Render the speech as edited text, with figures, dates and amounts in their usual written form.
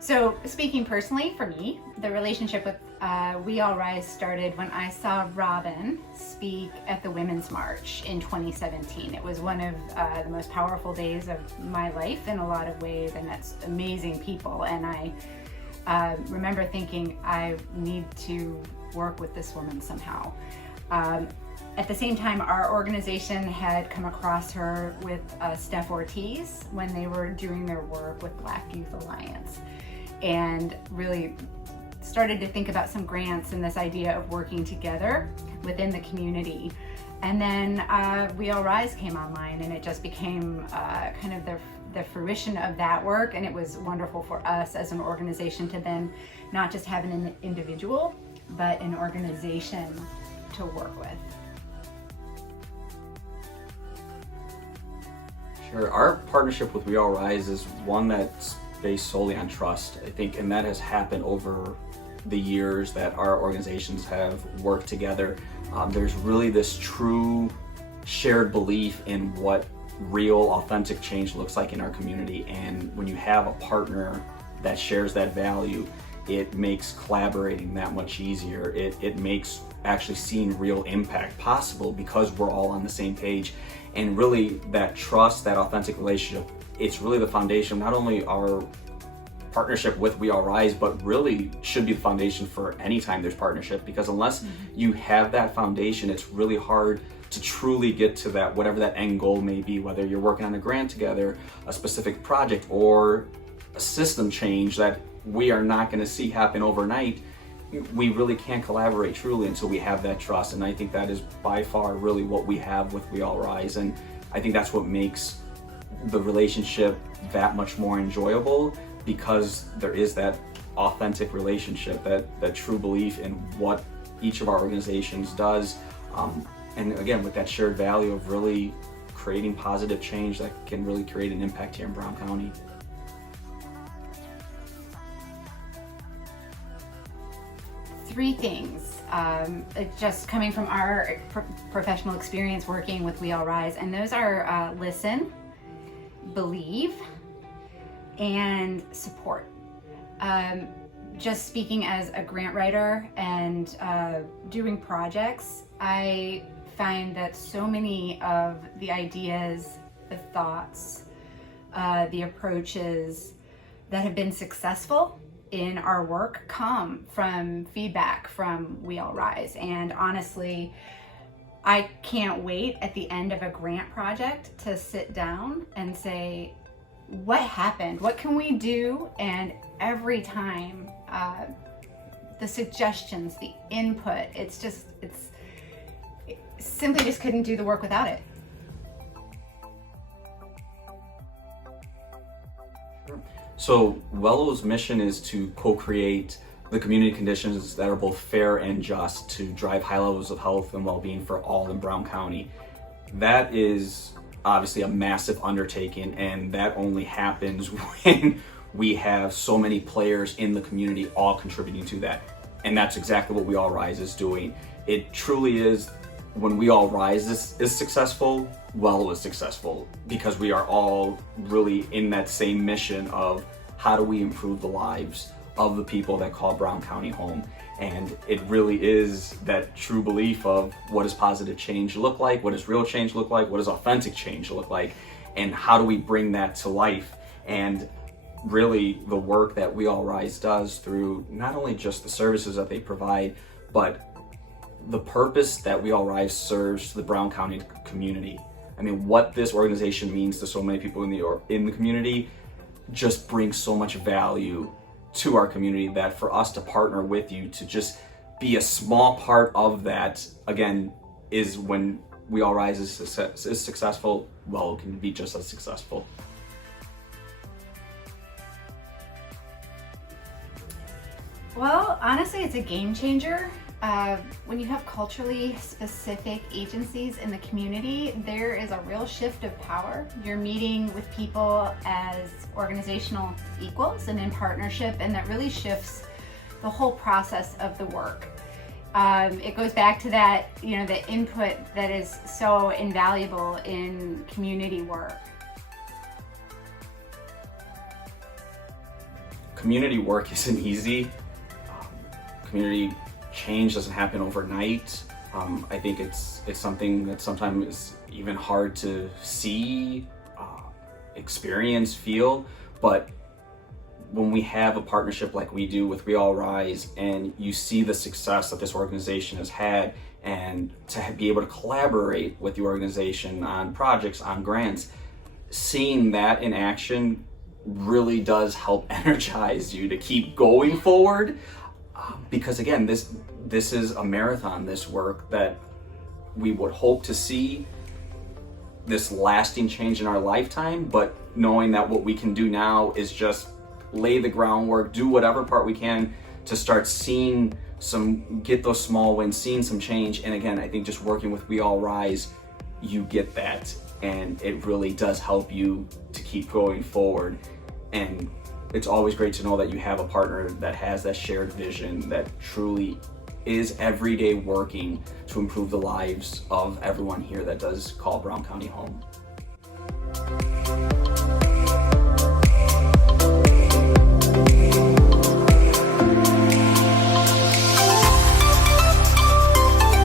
So speaking personally for me, the relationship with We All Rise started when I saw Robin speak at the Women's March in 2017. It was one of the most powerful days of my life in a lot of ways, and that's amazing people. And I remember thinking, I need to work with this woman somehow. At the same time, our organization had come across her with Steph Ortiz when they were doing their work with Black Youth Alliance, and really started to think about some grants and this idea of working together within the community. And then We All Rise came online, and it just became kind of the fruition of that work. And it was wonderful for us as an organization to then not just have an individual, but an organization to work with. Sure. Our partnership with We All Rise is one that's based solely on trust, I think, and that has happened over the years that our organizations have worked together. There's really this true shared belief in what real, authentic change looks like in our community, and when you have a partner that shares that value, it makes collaborating that much easier. It makes actually seeing real impact possible because we're all on the same page. And really, that trust, that authentic relationship, it's really the foundation, not only our partnership with We All Rise, but really should be the foundation for any time there's partnership, because unless you have that foundation, it's really hard to truly get to that, whatever that end goal may be, whether you're working on a grant together, a specific project, or a system change that we are not going to see happen overnight. We really can't collaborate truly until we have that trust, and I think that is by far really what we have with We All Rise, and I think that's what makes the relationship that much more enjoyable, because there is that authentic relationship, that true belief in what each of our organizations does, and again with that shared value of really creating positive change that can really create an impact here in Brown County. Three things, just coming from our professional experience working with We All Rise, and those are listen, believe, and support. Just speaking as a grant writer and doing projects, I find that so many of the ideas, the thoughts, the approaches that have been successful in our work come from feedback from We All Rise. And honestly, I can't wait at the end of a grant project to sit down and say, what happened? What can we do? And every time, the suggestions, the input, it simply just couldn't do the work without it. So WELLO's mission is to co-create the community conditions that are both fair and just to drive high levels of health and well-being for all in Brown County. That is obviously a massive undertaking, and that only happens when we have so many players in the community all contributing to that. And that's exactly what We All Rise is doing. It truly is, when We All Rise is successful, WELLO is successful, because we are all really in that same mission of how do we improve the lives of the people that call Brown County home. And it really is that true belief of what does positive change look like, what does real change look like, what does authentic change look like, and how do we bring that to life. And really the work that We All Rise does through not only just the services that they provide, but the purpose that We All Rise serves to the Brown County community. I mean, what this organization means to so many people in the community just brings so much value to our community, that for us to partner with you to just be a small part of that, again, is when We All Rise is successful, WELLO can be just as successful. Well, honestly, it's a game changer. When you have culturally specific agencies in the community, there is a real shift of power. You're meeting with people as organizational equals and in partnership, and that really shifts the whole process of the work. It goes back to that, the input that is so invaluable in community work. Community work isn't easy. Community change doesn't happen overnight. I think it's something that sometimes is even hard to see, experience, feel, but when we have a partnership like we do with We All Rise, and you see the success that this organization has had, and to be able to collaborate with the organization on projects, on grants, seeing that in action really does help energize you to keep going forward. Because again, this is a marathon, this work that we would hope to see this lasting change in our lifetime, but knowing that what we can do now is just lay the groundwork, do whatever part we can to start seeing get those small wins, seeing some change. And again, I think just working with We All Rise, you get that, and it really does help you to keep going forward. And it's always great to know that you have a partner that has that shared vision, that truly is every day working to improve the lives of everyone here that does call Brown County home.